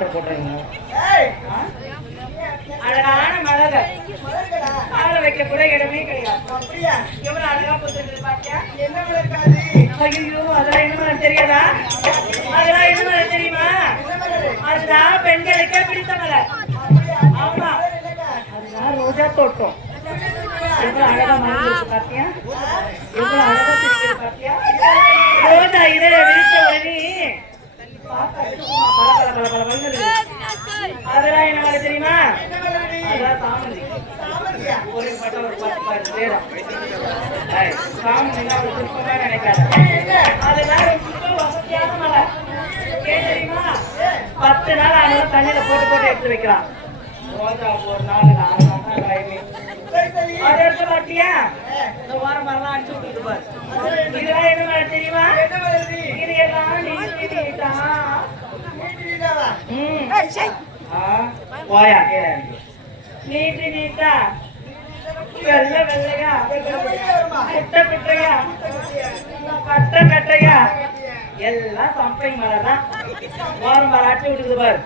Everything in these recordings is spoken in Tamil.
ஆர்டர் போட்டுருங்க. அழகான மலர்கள் கால வைக்க கூட இடமே கிடையாது. அப்படியா? எவ்வளவு அழகா போட்டுருக்கு பாத்தியா? என்ன மலர்காது? ஐயோ, அதெல்லாம் என்ன மலர் தெரியாதா? அதெல்லாம் என்ன மலர் தெரியுமா? அதுதான் பெண்களுக்கே பிடித்த மலர். ஆமா, அதுதான் ரோஜா தோட்டம். எவ்வளவு அழகா மலர்ந்து பாத்தியா? எவ்வளவு அழகா தெரியுது பாத்தியா? ரோஜா இதழ விரித்த உடனே அதெல்லாம் என்ன மலர் தெரியுமா? அதெல்லாம் தாமரை. ஒரு பட்டம் ஒரு 10 பேரும் சாமி ஒரு சுத்தமா நினைக்காது. அதெல்லாம் ரொம்ப வசதியான மலை. ஏன் தெரியுமா? 10 நாள் ஆனாலும் தண்ணியில போட்டு போட்டு எடுத்து வைக்கலாம். ரோஜா ஒரு 4 நாள் அதை எடுத்து பாத்தியா? இந்த வாரம் மரம் அடிச்சு விட்டுட்டு பாரு. இதெல்லாம் என்ன மலை தெரியுமா? இது எல்லாம் போயா நீட்டு நீட்டா வெள்ள வெள்ளையா குட்டை குட்டையா கட்டை கட்டையா எல்லாம் சம்பை மரம் தான். ஓரம் மரம் அடிச்சு விட்டுக்குது பாரு.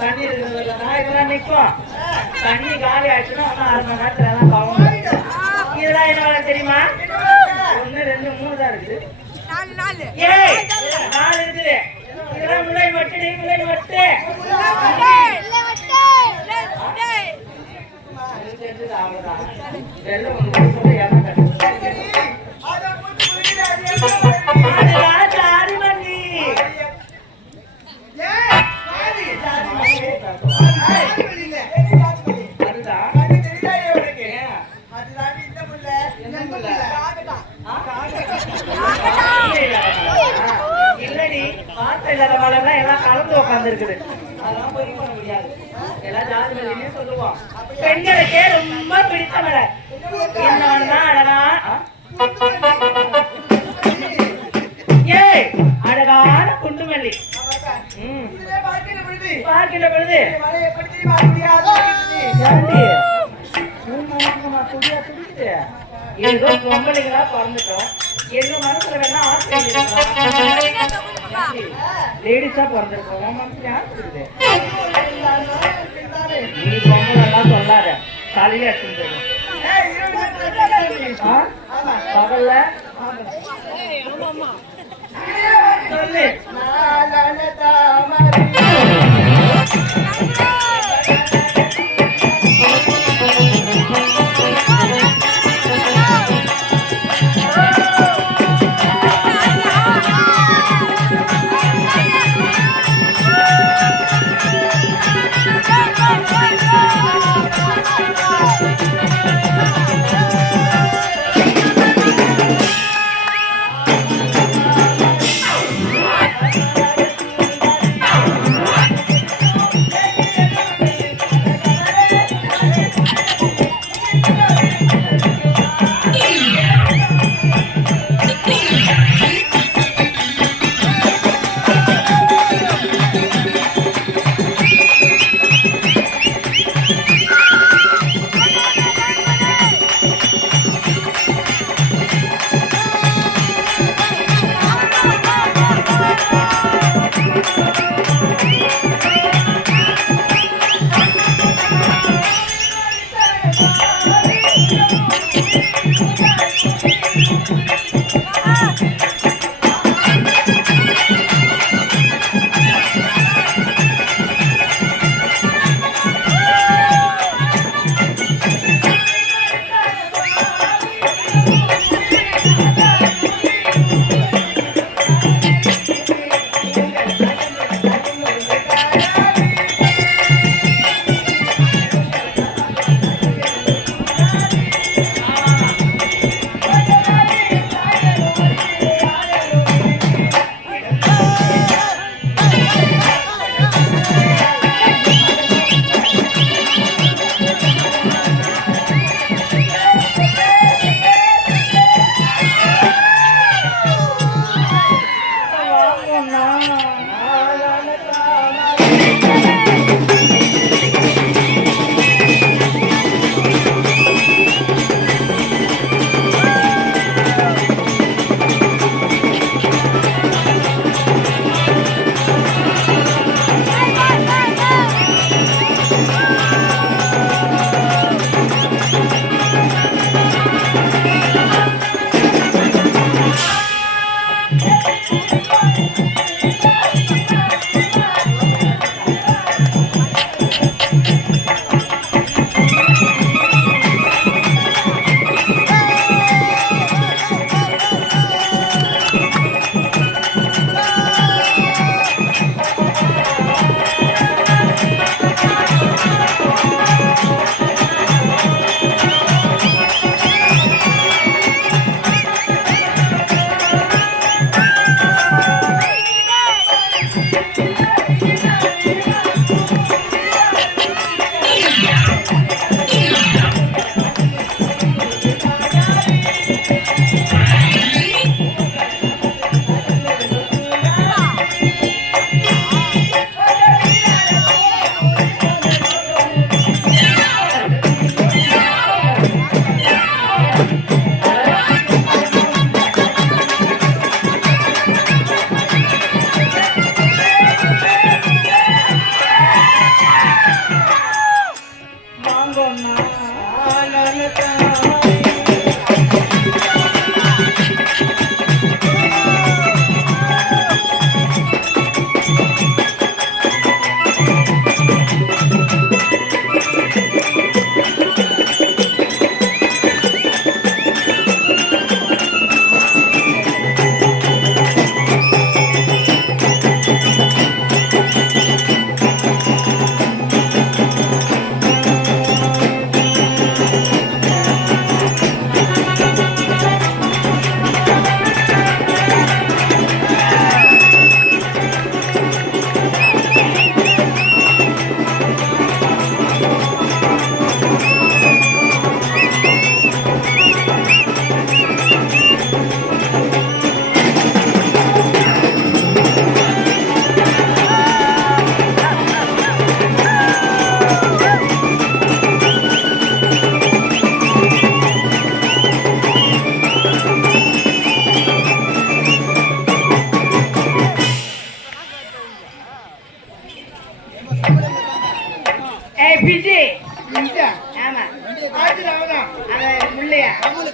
தண்ணி இருக்குதுன்னா இதெல்லாம் நிற்கும். தண்ணி காலி ஆயிடுச்சுன்னா ஒன்னும் 1/2 மணி நேரத்துல எல்லாம் கவனம். இதெல்லாம் என்ன மரம் தெரியுமா? 1 2 3 தான் இருக்குது. 4 இருக்குது. இதெல்லாம் முல்லை மட்டு. முல்லை மட்டு இல்லடி, வார்த்தை இல்லாத மலர்லாம் எல்லாம் கலந்து உட்கார்ந்து இருக்குது. அதெல்லாம் பொறி பண்ண முடியாது. எல்லாம் ஜாதி மல்லின்னு சொல்லுவோம். பெண்களுக்கே ரொம்ப பிடித்த மலர் என்னன்னா அழகா அழகான குண்டுமல்லி. பார்க்கின்ற பொழுது ஏதோ பொம்பளைங்களா பிறந்துட்டோம். எங்க மனசுல வேணா லேடிஸா பிறந்திருக்கோம். உன் மனசுல யாரு இருக்குது? நீ பொம்பளெல்லாம் சொல்லாத, தலையில எடுத்து பகல்ல சொல்லு.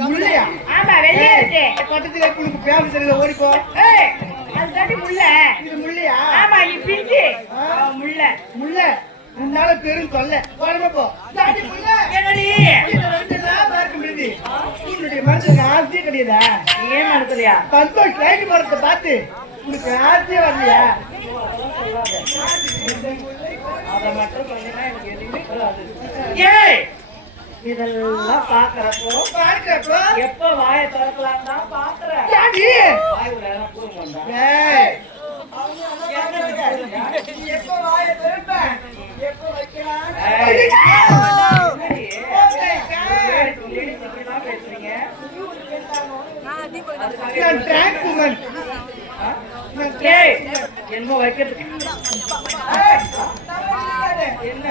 முள்ளையா? ஆமா வெளியே இருக்கு. பக்கத்துல இருக்கு பேமஸ் இல்ல ஓடிப்போ. ஏய் அது தாண்டி முள்ள. இது முள்ளையா? ஆமா இது பிஞ்சு. முள்ள. முள்ள. உன்னால பெரும் தொல்ல. ஓடமா போ. தாண்டி முள்ள. என்னடி? இந்த ரெண்டுலாம் பார்க்க முடியுது. உன்னுடைய மனசுல ஆசையே கிடையாதா? ஏன் நடக்கலையா? சந்தோஷ் லைட் மரத்தை பார்த்து உனக்கு ஆசையே வரலையா? அத மட்டும் சொன்னா எனக்கு எதுவுமே வராது. ஏய் இதெல்லாம் பாக்குறப்போ எப்ப வாயை திறக்கலாம் தான் பாக்குறேன். வாய் ஒரு நேரம் கூற மாட்டான். எப்ப வாயை திறப்ப எப்ப வைக்கலாம்? பேசுறீங்க என்னமோ வைக்கிறதுக்கு என்ன